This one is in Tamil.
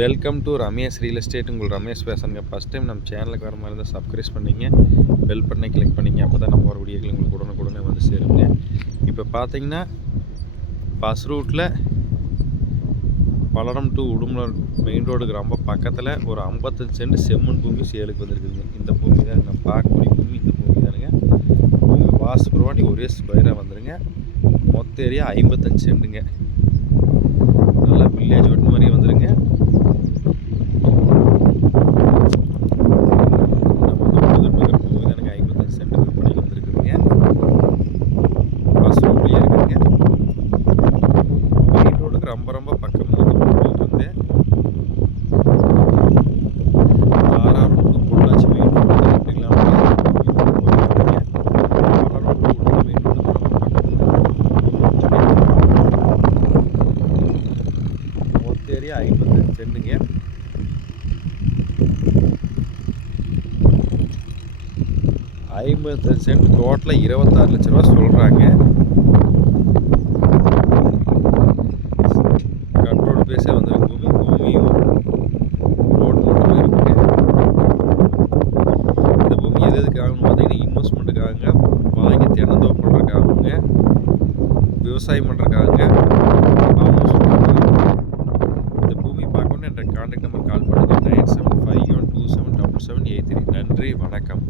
Welcome to Ramesh real estate. உங்கள் ரமேஷ் பேசுகிறேங்க. ஃபஸ்ட் டைம் நம்ம சேனலுக்கு வர மாதிரி இருந்தால் சப்ஸ்கிரைப் பண்ணிங்க, பெல் பட்டனை கிளிக் பண்ணிங்க. அப்போ தான் நம்ம வர வீடியோக்கள் உங்களுக்கு உடனுக்குடனே வந்து சேருங்க. இப்போ பார்த்தீங்கன்னா பஸ் ரூட்டில் பல்லடம் டு உடுமலை மெயின் ரோடுக்கு ரொம்ப பக்கத்தில் ஒரு 55 சென்ட் செம்மண் பூமி சேலுக்கு வந்துருக்குதுங்க. இந்த பூமி தான் நம்ம பார்க்கக்கூடிய பூமி. இந்த பூமி தானுங்க. பூமி வாஸ்துபுரவாண்டி ஒரே ஸ்கொயராக வந்துடுங்க. மொத்த ஏரியா 55 சென்ட்டுங்க. நல்லா வில்லேஜ் ஓட்டு மாதிரி வந்துடுங்க. ரொம்ப ரொம்ப பக்கம் வந்து ஆறாறு பொள்ளாச்சி மெயின் ரோடு எப்படிலாம் மெயின் ரோடு ரொம்ப பக்கத்தில் மொத்த ஏரியா 55 சென்ட்டுங்க. சென்ட் டோட்டலாக 26 லட்ச ரூபா சொல்கிறாங்க. பேச வந்து பூமியும் ரோடு மட்டுமே இருக்குங்க. இந்த பூமி எதுக்காகன்னு பார்த்தீங்கன்னா இன்வெஸ்ட்மெண்ட்டுக்காக, வாங்கி தென்னந்தோப்பு பண்ணுறதுக்காகங்க, விவசாயம் பண்ணுறதுக்காக, இந்த பூமி பார்க்கணுன்னு என்ற கான்டாக்ட் நம்பர் கால் பண்ணுங்கள் 9751277773. நன்றி, வணக்கம்.